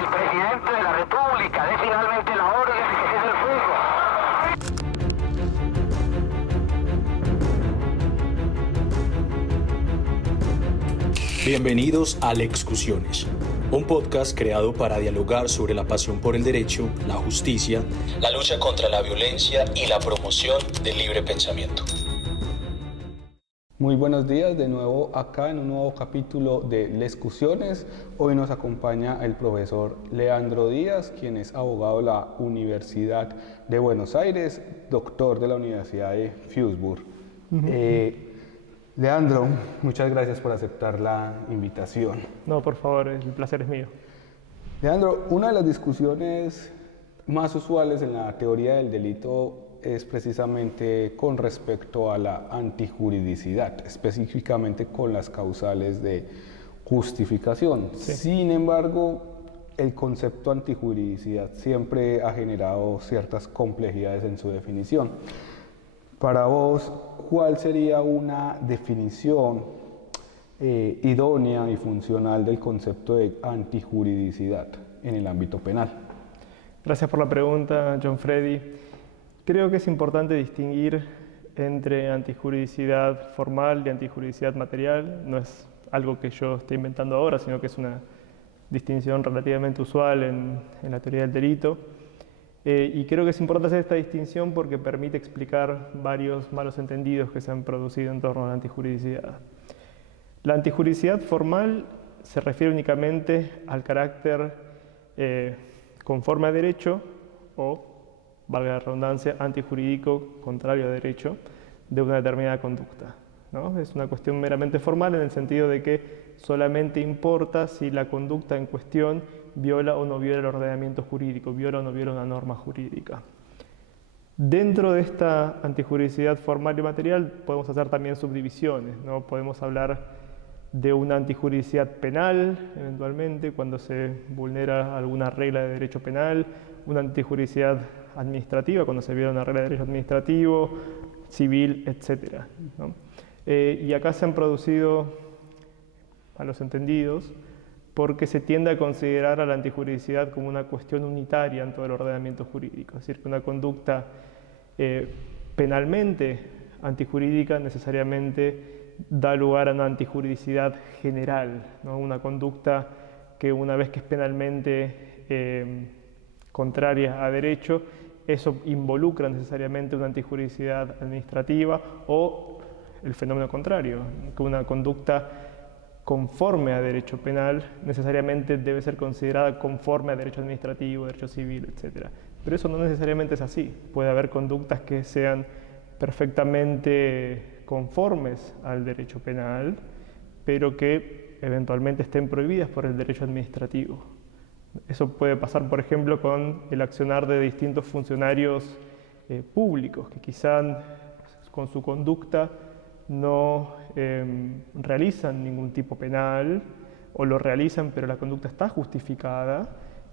El presidente de la República dé finalmente la orden de que cese el fuego. Bienvenidos a Lexcusiones, un podcast creado para dialogar sobre la pasión por el derecho, la justicia, la lucha contra la violencia y la promoción del libre pensamiento. Muy buenos días, de nuevo acá en un nuevo capítulo de Lexcusiones. Hoy nos acompaña el profesor Leandro Díaz, quien es abogado de la Universidad de Buenos Aires, doctor de la Universidad de Fürth. Leandro, muchas gracias por aceptar la invitación. No, por favor, el placer es mío. Leandro, una de las discusiones más usuales en la teoría del delito es precisamente con respecto a la antijuridicidad, específicamente con las causales de justificación. Sí. Sin embargo, el concepto antijuridicidad siempre ha generado ciertas complejidades en su definición. Para vos, ¿cuál sería una definición idónea y funcional del concepto de antijuridicidad en el ámbito penal? Gracias por la pregunta, John Freddy. Creo que es importante distinguir entre antijuridicidad formal y antijuridicidad material. No es algo que yo esté inventando ahora, sino que es una distinción relativamente usual en la teoría del delito. Y creo que es importante hacer esta distinción porque permite explicar varios malos entendidos que se han producido en torno a la antijuridicidad. La antijuridicidad formal se refiere únicamente al carácter conforme a derecho o, valga la redundancia, antijurídico, contrario a derecho, de una determinada conducta, ¿no? Es una cuestión meramente formal en el sentido de que solamente importa si la conducta en cuestión viola o no viola el ordenamiento jurídico, viola o no viola una norma jurídica. Dentro de esta antijuridicidad formal y material podemos hacer también subdivisiones, ¿no? Podemos hablar de una antijuridicidad penal, eventualmente, cuando se vulnera alguna regla de derecho penal, una antijuridicidad administrativa, cuando se viola una regla de derecho administrativo, civil, etc., ¿no? Y acá se han producido malos entendidos porque se tiende a considerar a la antijuridicidad como una cuestión unitaria en todo el ordenamiento jurídico, es decir, que una conducta penalmente antijurídica necesariamente da lugar a una antijuridicidad general, ¿no? Una conducta que una vez que es penalmente contraria a derecho, eso involucra necesariamente una antijuridicidad administrativa o el fenómeno contrario, que una conducta conforme a derecho penal necesariamente debe ser considerada conforme a derecho administrativo, derecho civil, etc. Pero eso no necesariamente es así. Puede haber conductas que sean perfectamente conformes al derecho penal, pero que eventualmente estén prohibidas por el derecho administrativo. Eso puede pasar, por ejemplo, con el accionar de distintos funcionarios públicos, que quizá con su conducta no realizan ningún tipo penal, o lo realizan pero la conducta está justificada,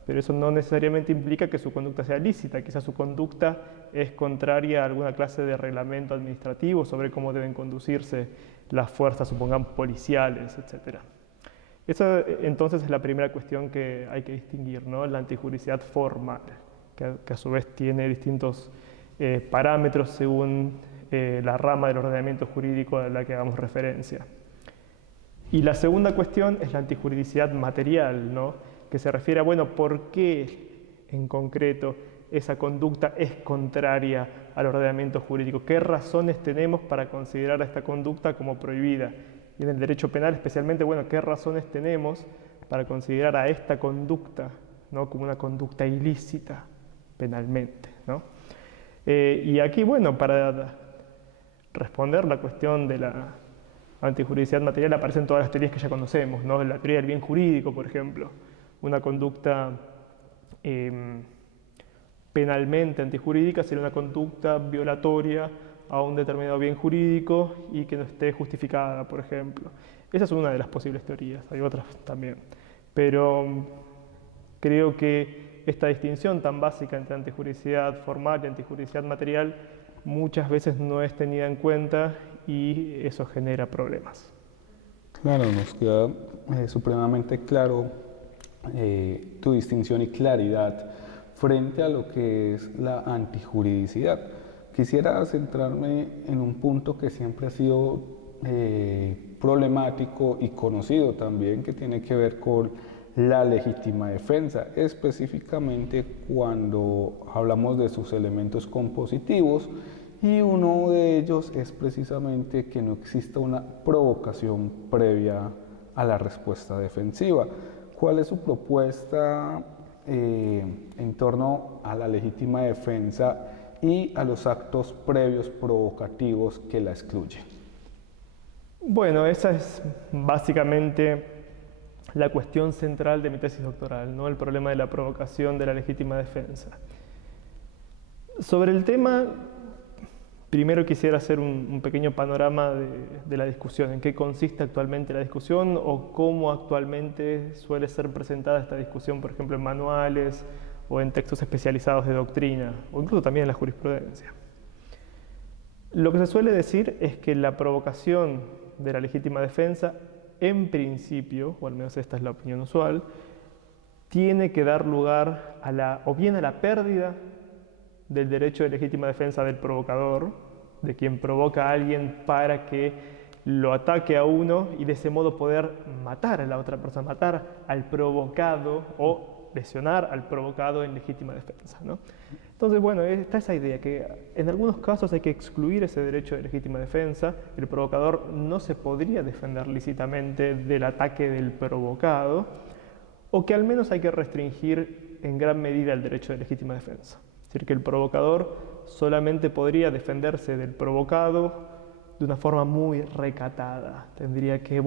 pero eso no necesariamente implica que su conducta sea lícita. Quizás su conducta es contraria a alguna clase de reglamento administrativo sobre cómo deben conducirse las fuerzas, supongamos, policiales, etc. Esa entonces es la primera cuestión que hay que distinguir, ¿no? La antijuridicidad formal, que a su vez tiene distintos parámetros según la rama del ordenamiento jurídico a la que hagamos referencia. Y la segunda cuestión es la antijuridicidad material, ¿no? Que se refiere a, bueno, ¿por qué en concreto esa conducta es contraria al ordenamiento jurídico? ¿Qué razones tenemos para considerar a esta conducta como prohibida? Y en el derecho penal especialmente, bueno, ¿qué razones tenemos para considerar a esta conducta, ¿no?, como una conducta ilícita penalmente, ¿no? Y aquí, bueno, para responder la cuestión de la antijuridicidad material aparecen todas las teorías que ya conocemos, ¿no? La teoría del bien jurídico, por ejemplo. Una conducta penalmente antijurídica sería una conducta violatoria a un determinado bien jurídico y que no esté justificada, por ejemplo. Esa es una de las posibles teorías, hay otras también. Pero creo que esta distinción tan básica entre antijuridicidad formal y antijuridicidad material muchas veces no es tenida en cuenta y eso genera problemas. Claro, nos queda supremamente claro tu distinción y claridad frente a lo que es la antijuridicidad. Quisiera centrarme en un punto que siempre ha sido problemático y conocido también, que tiene que ver con la legítima defensa, específicamente cuando hablamos de sus elementos compositivos, y uno de ellos es precisamente que no exista una provocación previa a la respuesta defensiva. ¿Cuál es su propuesta en torno a la legítima defensa y a los actos previos provocativos que la excluyen? Bueno, esa es básicamente la cuestión central de mi tesis doctoral, ¿no? El problema de la provocación de la legítima defensa. Sobre el tema, primero quisiera hacer un pequeño panorama de la discusión, en qué consiste actualmente la discusión o cómo actualmente suele ser presentada esta discusión, por ejemplo, en manuales o en textos especializados de doctrina, o incluso también en la jurisprudencia. Lo que se suele decir es que la provocación de la legítima defensa, en principio, o al menos esta es la opinión usual, tiene que dar lugar o bien a la pérdida del derecho de legítima defensa del provocador, de quien provoca a alguien para que lo ataque a uno y de ese modo poder matar a la otra persona, matar al provocado o lesionar al provocado en legítima defensa, ¿no? Entonces, bueno, está esa idea que en algunos casos hay que excluir ese derecho de legítima defensa. El provocador no se podría defender lícitamente del ataque del provocado, o que al menos hay que restringir en gran medida el derecho de legítima defensa. Es decir, que el provocador solamente podría defenderse del provocado de una forma muy recatada. Tendría que,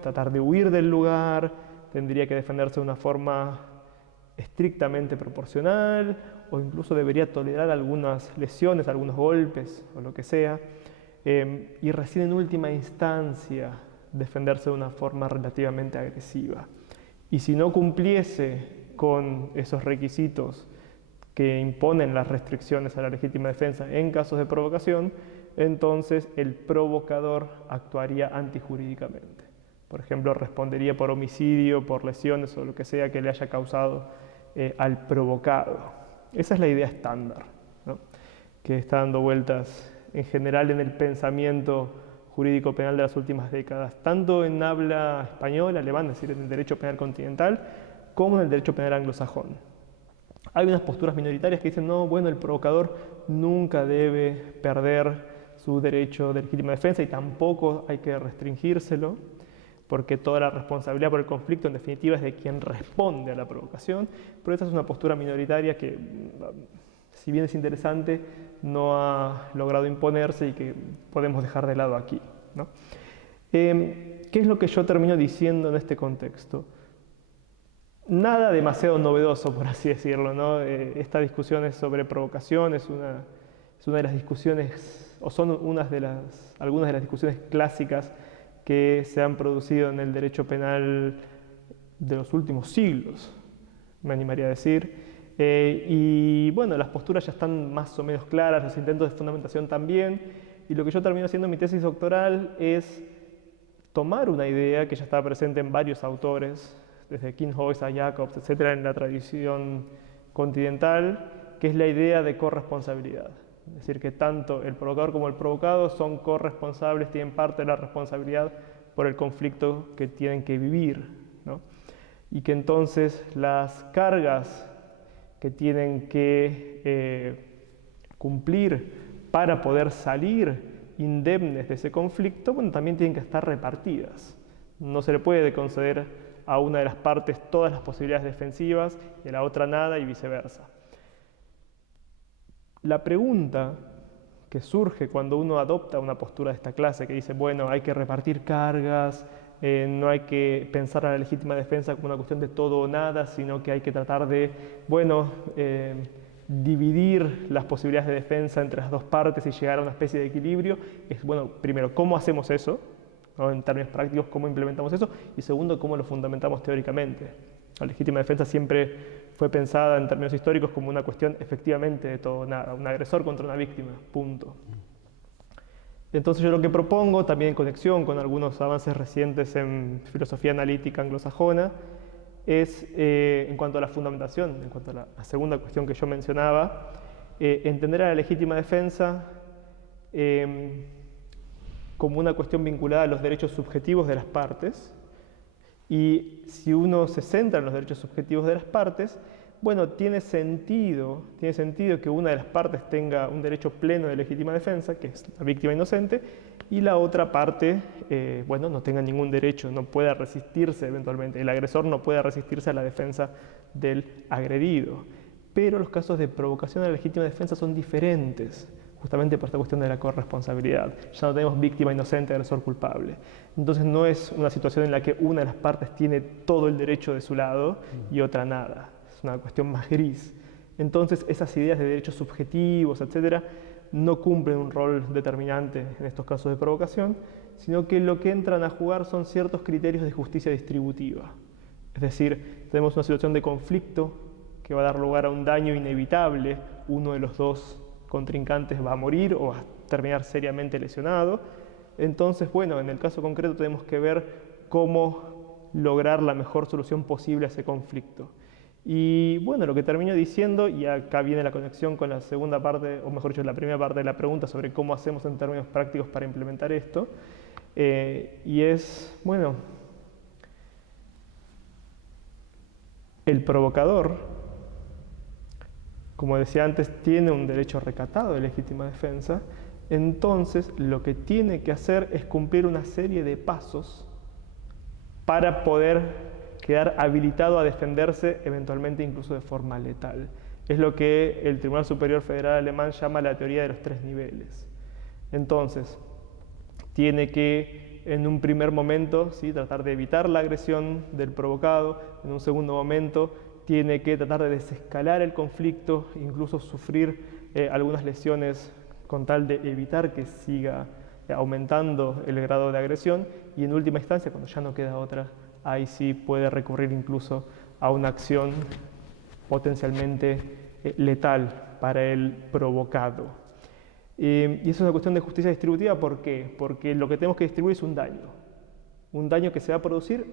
tratar de huir del lugar, tendría que defenderse de una forma estrictamente proporcional, o incluso debería tolerar algunas lesiones, algunos golpes o lo que sea, y recién en última instancia defenderse de una forma relativamente agresiva. Y si no cumpliese con esos requisitos que imponen las restricciones a la legítima defensa en casos de provocación, entonces el provocador actuaría antijurídicamente. Por ejemplo, respondería por homicidio, por lesiones o lo que sea que le haya causado al provocado. Esa es la idea estándar, ¿no?, que está dando vueltas en general en el pensamiento jurídico penal de las últimas décadas, tanto en habla española, alemán, es decir, en el derecho penal continental, como en el derecho penal anglosajón. Hay unas posturas minoritarias que dicen, no, el provocador nunca debe perder su derecho de legítima defensa y tampoco hay que restringírselo, porque toda la responsabilidad por el conflicto en definitiva es de quien responde a la provocación, pero esta es una postura minoritaria que, si bien es interesante, no ha logrado imponerse y que podemos dejar de lado aquí, ¿no? ¿Qué es lo que yo termino diciendo en este contexto? Nada demasiado novedoso, por así decirlo, ¿no? Esta discusión es sobre provocación, es una de las discusiones, o son algunas de las discusiones clásicas que se han producido en el derecho penal de los últimos siglos, me animaría a decir. Las posturas ya están más o menos claras, los intentos de fundamentación también, y lo que yo termino haciendo en mi tesis doctoral es tomar una idea que ya estaba presente en varios autores, desde Kinhoyes a Jacobs, etcétera, en la tradición continental, que es la idea de corresponsabilidad. Es decir, que tanto el provocador como el provocado son corresponsables, tienen parte de la responsabilidad por el conflicto que tienen que vivir, ¿no? Y que entonces las cargas que tienen que cumplir para poder salir indemnes de ese conflicto, también tienen que estar repartidas. No se le puede conceder a una de las partes todas las posibilidades defensivas y a la otra nada y viceversa. La pregunta que surge cuando uno adopta una postura de esta clase, que dice, hay que repartir cargas, no hay que pensar a la legítima defensa como una cuestión de todo o nada, sino que hay que tratar de, dividir las posibilidades de defensa entre las dos partes y llegar a una especie de equilibrio, es, primero, ¿cómo hacemos eso?, ¿no?, en términos prácticos, ¿cómo implementamos eso? Y segundo, ¿cómo lo fundamentamos teóricamente? La legítima defensa siempre fue pensada en términos históricos como una cuestión efectivamente de todo o nada, un agresor contra una víctima, punto. Entonces yo lo que propongo, también en conexión con algunos avances recientes en filosofía analítica anglosajona, es, en cuanto a la fundamentación, en cuanto a la segunda cuestión que yo mencionaba, entender a la legítima defensa como una cuestión vinculada a los derechos subjetivos de las partes. Y si uno se centra en los derechos subjetivos de las partes, bueno, tiene sentido que una de las partes tenga un derecho pleno de legítima defensa, que es la víctima inocente, y la otra parte, bueno, no tenga ningún derecho, no pueda resistirse eventualmente. El agresor no puede resistirse a la defensa del agredido. Pero los casos de provocación a la legítima defensa son diferentes, justamente por esta cuestión de la corresponsabilidad. Ya no tenemos víctima inocente, agresor culpable. Entonces no es una situación en la que una de las partes tiene todo el derecho de su lado y otra nada. Es una cuestión más gris. Entonces esas ideas de derechos subjetivos, etcétera, no cumplen un rol determinante en estos casos de provocación, sino que lo que entran a jugar son ciertos criterios de justicia distributiva. Es decir, tenemos una situación de conflicto que va a dar lugar a un daño inevitable. Uno de los dos contrincantes va a morir o va a terminar seriamente lesionado. Entonces, bueno, en el caso concreto tenemos que ver cómo lograr la mejor solución posible a ese conflicto. Y bueno, lo que termino diciendo, y acá viene la conexión con la segunda parte, o mejor dicho, la primera parte de la pregunta sobre cómo hacemos en términos prácticos para implementar esto, y es, bueno, el provocador, como decía antes, tiene un derecho recatado de legítima defensa. Entonces lo que tiene que hacer es cumplir una serie de pasos para poder quedar habilitado a defenderse, eventualmente incluso de forma letal. Es lo que el Tribunal Superior Federal Alemán llama la teoría de los 3 niveles. Entonces, tiene que en un primer momento, ¿sí?, tratar de evitar la agresión del provocado. En un segundo momento tiene que tratar de desescalar el conflicto, incluso sufrir algunas lesiones con tal de evitar que siga aumentando el grado de agresión. Y en última instancia, cuando ya no queda otra, ahí sí puede recurrir incluso a una acción potencialmente letal para el provocado. Y eso es una cuestión de justicia distributiva. ¿Por qué? Porque lo que tenemos que distribuir es un daño que se va a producir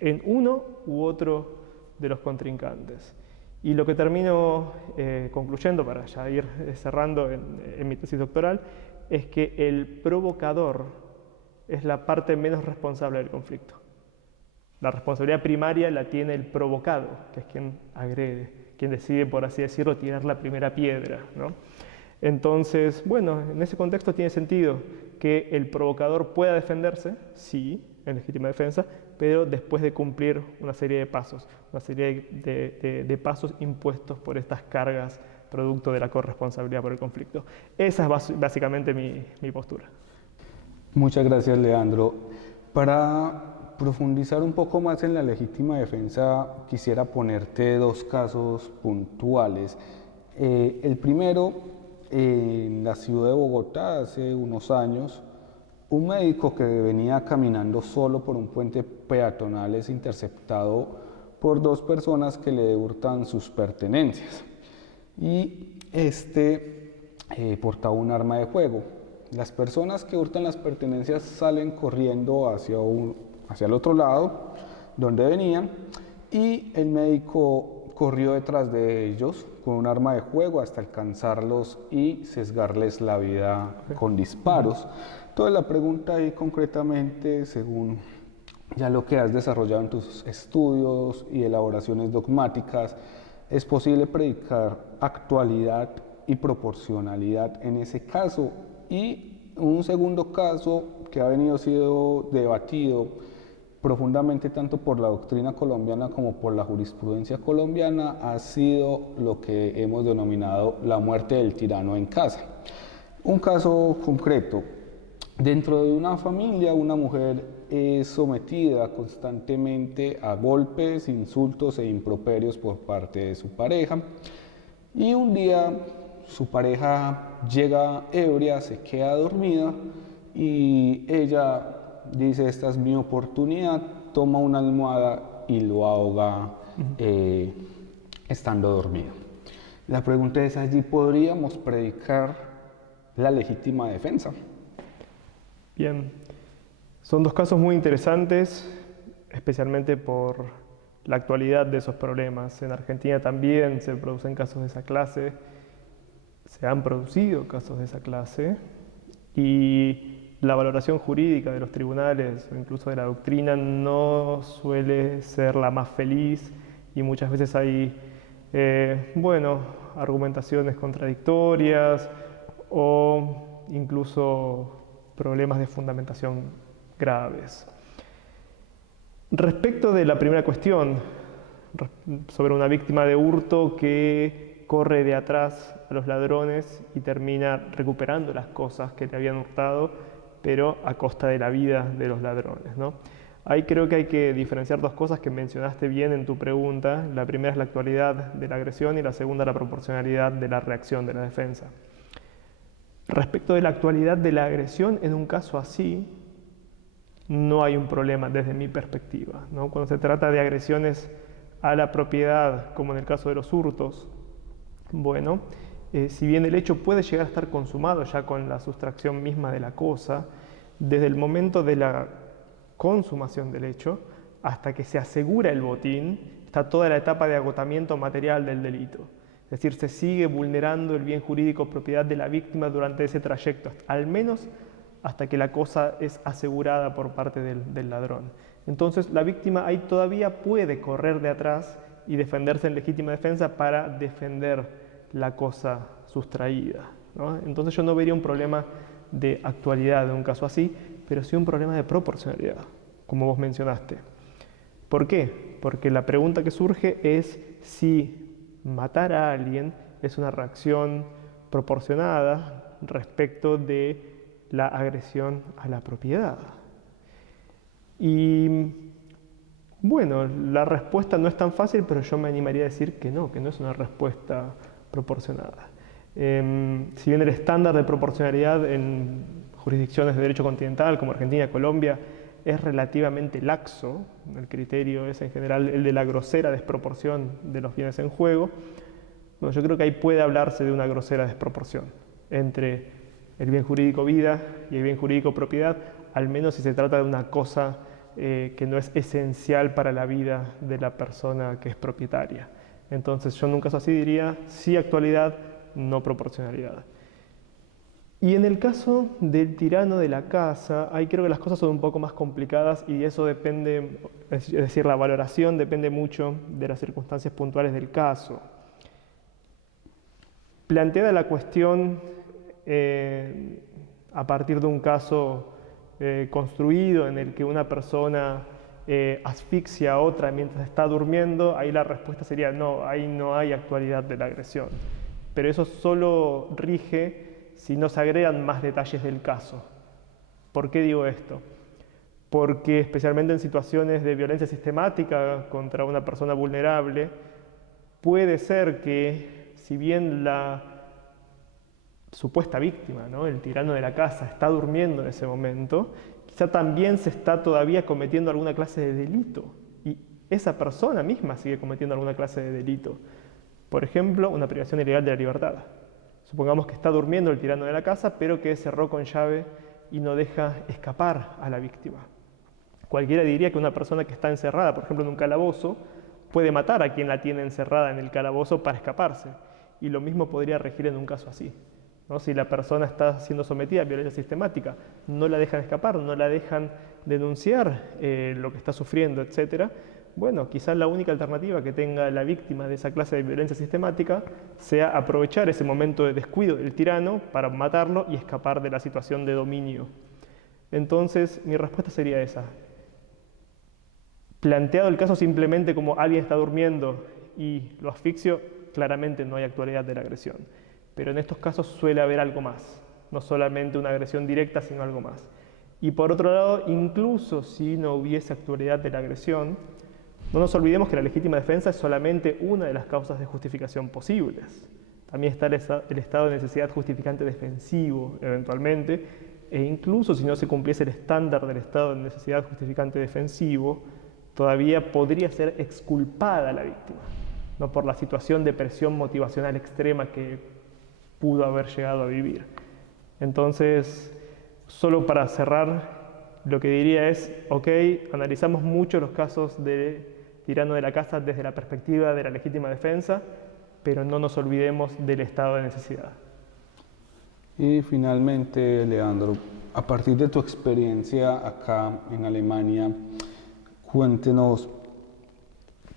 en uno u otro de los contrincantes. Y lo que termino concluyendo, para ya ir cerrando en mi tesis doctoral, es que el provocador es la parte menos responsable del conflicto. La responsabilidad primaria la tiene el provocado, que es quien agrede, quien decide, por así decirlo, tirar la primera piedra, ¿no? Entonces, bueno, en ese contexto tiene sentido que el provocador pueda defenderse, sí, en legítima defensa, pero después de cumplir una serie de pasos, una serie de pasos impuestos por estas cargas producto de la corresponsabilidad por el conflicto. Esa es básicamente mi postura. Muchas gracias, Leandro. Para profundizar un poco más en la legítima defensa, quisiera ponerte 2 casos puntuales. El primero, en la ciudad de Bogotá, hace unos años, un médico que venía caminando solo por un puente peatonal es interceptado por 2 personas que le hurtan sus pertenencias. Y portaba un arma de fuego. Las personas que hurtan las pertenencias salen corriendo hacia el otro lado, donde venían, y el médico corrió detrás de ellos con un arma de fuego hasta alcanzarlos y sesgarles la vida con disparos. Entonces la pregunta ahí concretamente, según ya lo que has desarrollado en tus estudios y elaboraciones dogmáticas, ¿es posible predicar actualidad y proporcionalidad en ese caso? Y un segundo caso que ha venido siendo debatido profundamente tanto por la doctrina colombiana como por la jurisprudencia colombiana ha sido lo que hemos denominado la muerte del tirano en casa. Un caso concreto: dentro de una familia, una mujer es sometida constantemente a golpes, insultos e improperios por parte de su pareja, y un día su pareja llega ebria, se queda dormida y ella dice: esta es mi oportunidad, toma una almohada y lo ahoga estando dormido. La pregunta es, ¿allí podríamos predicar la legítima defensa? Bien, son 2 casos muy interesantes, especialmente por la actualidad de esos problemas. En Argentina también se producen casos de esa clase, se han producido casos de esa clase, y la valoración jurídica de los tribunales o incluso de la doctrina no suele ser la más feliz, y muchas veces hay argumentaciones contradictorias o incluso problemas de fundamentación graves. Respecto de la primera cuestión, sobre una víctima de hurto que corre de atrás a los ladrones y termina recuperando las cosas que le habían hurtado, pero a costa de la vida de los ladrones, ¿no? Ahí creo que hay que diferenciar dos cosas que mencionaste bien en tu pregunta. La primera es la actualidad de la agresión y la segunda la proporcionalidad de la reacción de la defensa. Respecto de la actualidad de la agresión, en un caso así, no hay un problema desde mi perspectiva, ¿no? Cuando se trata de agresiones a la propiedad, como en el caso de los hurtos, si bien el hecho puede llegar a estar consumado ya con la sustracción misma de la cosa, desde el momento de la consumación del hecho hasta que se asegura el botín, está toda la etapa de agotamiento material del delito. Es decir, se sigue vulnerando el bien jurídico propiedad de la víctima durante ese trayecto, al menos hasta que la cosa es asegurada por parte del ladrón. Entonces, la víctima ahí todavía puede correr de atrás y defenderse en legítima defensa para defender la cosa sustraída, ¿no? Entonces, yo no vería un problema de actualidad en un caso así, pero sí un problema de proporcionalidad, como vos mencionaste. ¿Por qué? Porque la pregunta que surge es si matar a alguien es una reacción proporcionada respecto de la agresión a la propiedad. Y la respuesta no es tan fácil, pero yo me animaría a decir que no es una respuesta proporcionada. Si bien el estándar de proporcionalidad en jurisdicciones de derecho continental como Argentina, Colombia, es relativamente laxo, el criterio es en general el de la grosera desproporción de los bienes en juego, yo creo que ahí puede hablarse de una grosera desproporción entre el bien jurídico vida y el bien jurídico propiedad, al menos si se trata de una cosa que no es esencial para la vida de la persona que es propietaria. Entonces yo en un caso así diría sí actualidad, no proporcionalidad. Y en el caso del tirano de la casa, ahí creo que las cosas son un poco más complicadas y eso depende, es decir, la valoración depende mucho de las circunstancias puntuales del caso. Planteada la cuestión a partir de un caso construido en el que una persona asfixia a otra mientras está durmiendo, ahí la respuesta sería no, ahí no hay actualidad de la agresión. Pero eso solo rige si no se agregan más detalles del caso. ¿Por qué digo esto? Porque especialmente en situaciones de violencia sistemática contra una persona vulnerable, puede ser que si bien la supuesta víctima, ¿no?, el tirano de la casa, está durmiendo en ese momento, quizá también se está todavía cometiendo alguna clase de delito y esa persona misma sigue cometiendo alguna clase de delito. Por ejemplo, una privación ilegal de la libertad. Supongamos que está durmiendo el tirano de la casa, pero que cerró con llave y no deja escapar a la víctima. Cualquiera diría que una persona que está encerrada, por ejemplo, en un calabozo, puede matar a quien la tiene encerrada en el calabozo para escaparse. Y lo mismo podría regir en un caso así, ¿no? Si la persona está siendo sometida a violencia sistemática, no la dejan escapar, no la dejan denunciar lo que está sufriendo, etc. Bueno, quizás la única alternativa que tenga la víctima de esa clase de violencia sistemática sea aprovechar ese momento de descuido del tirano para matarlo y escapar de la situación de dominio. Entonces, mi respuesta sería esa. Planteado el caso simplemente como alguien está durmiendo y lo asfixio, claramente no hay actualidad de la agresión. Pero en estos casos suele haber algo más, no solamente una agresión directa, sino algo más. Y por otro lado, incluso si no hubiese actualidad de la agresión, no nos olvidemos que la legítima defensa es solamente una de las causas de justificación posibles. También está el estado de necesidad justificante defensivo, eventualmente, e incluso si no se cumpliese el estándar del estado de necesidad justificante defensivo, todavía podría ser exculpada la víctima, no por la situación de presión motivacional extrema que pudo haber llegado a vivir. Entonces, solo para cerrar, lo que diría es, ok, analizamos mucho los casos de tirando de la casa desde la perspectiva de la legítima defensa, pero no nos olvidemos del estado de necesidad. Y finalmente, Leandro, a partir de tu experiencia acá en Alemania, cuéntenos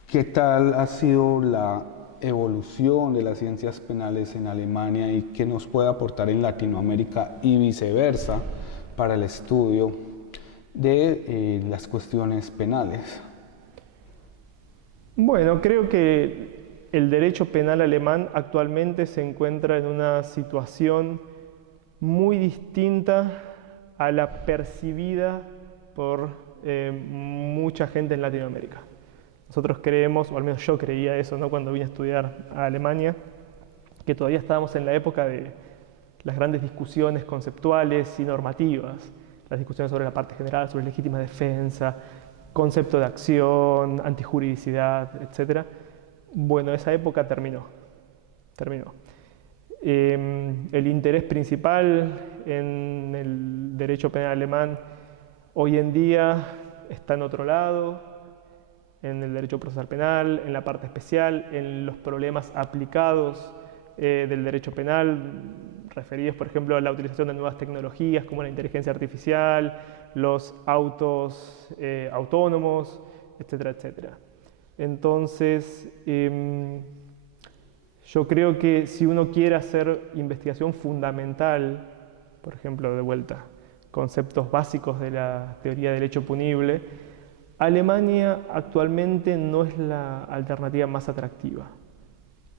qué tal ha sido la evolución de las ciencias penales en Alemania y qué nos puede aportar en Latinoamérica y viceversa para el estudio de las cuestiones penales. Bueno, creo que el derecho penal alemán actualmente se encuentra en una situación muy distinta a la percibida por mucha gente en Latinoamérica. Nosotros creemos, o al menos yo creía eso, ¿no?, cuando vine a estudiar a Alemania, que todavía estábamos en la época de las grandes discusiones conceptuales y normativas, las discusiones sobre la parte general, sobre legítima defensa, concepto de acción, antijuridicidad, etc. Bueno, esa época terminó. El interés principal en el derecho penal alemán hoy en día está en otro lado, en el derecho procesal penal, en la parte especial, en los problemas aplicados del derecho penal, referidos, por ejemplo, a la utilización de nuevas tecnologías como la inteligencia artificial, los autos autónomos, etcétera, etcétera. Entonces, yo creo que si uno quiere hacer investigación fundamental, por ejemplo, de vuelta, conceptos básicos de la teoría del hecho punible, Alemania actualmente no es la alternativa más atractiva.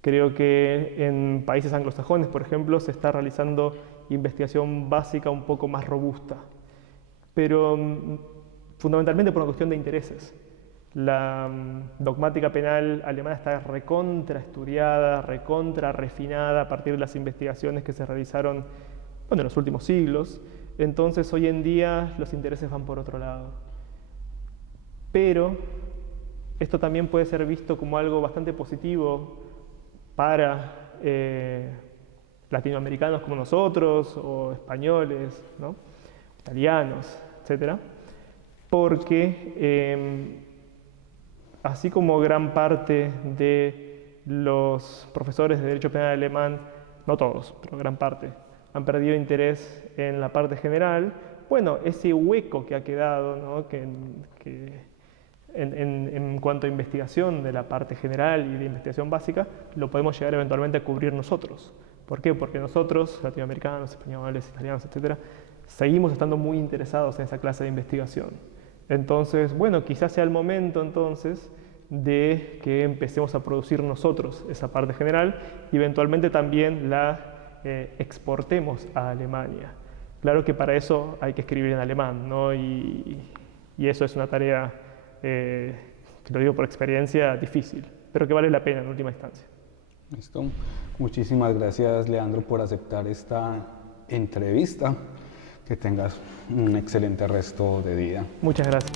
Creo que en países anglosajones, por ejemplo, se está realizando investigación básica un poco más robusta, pero fundamentalmente por una cuestión de intereses. La dogmática penal alemana está recontra estudiada, recontra refinada a partir de las investigaciones que se realizaron, bueno, en los últimos siglos. Entonces, hoy en día los intereses van por otro lado. Pero esto también puede ser visto como algo bastante positivo para latinoamericanos como nosotros, o españoles, ¿no?, italianos, etc. Porque así como gran parte de los profesores de derecho penal alemán, no todos, pero gran parte, han perdido interés en la parte general, bueno, ese hueco que ha quedado, ¿no?, en cuanto a investigación de la parte general y de investigación básica, lo podemos llegar eventualmente a cubrir nosotros. ¿Por qué? Porque nosotros, latinoamericanos, españoles, italianos, etc., seguimos estando muy interesados en esa clase de investigación. Entonces, bueno, quizás sea el momento entonces de que empecemos a producir nosotros esa parte general y eventualmente también la exportemos a Alemania. Claro que para eso hay que escribir en alemán, ¿no? Y eso es una tarea, lo digo por experiencia, difícil, pero que vale la pena en última instancia. Listo. Muchísimas gracias, Leandro, por aceptar esta entrevista. Que tengas un excelente resto de día. Muchas gracias.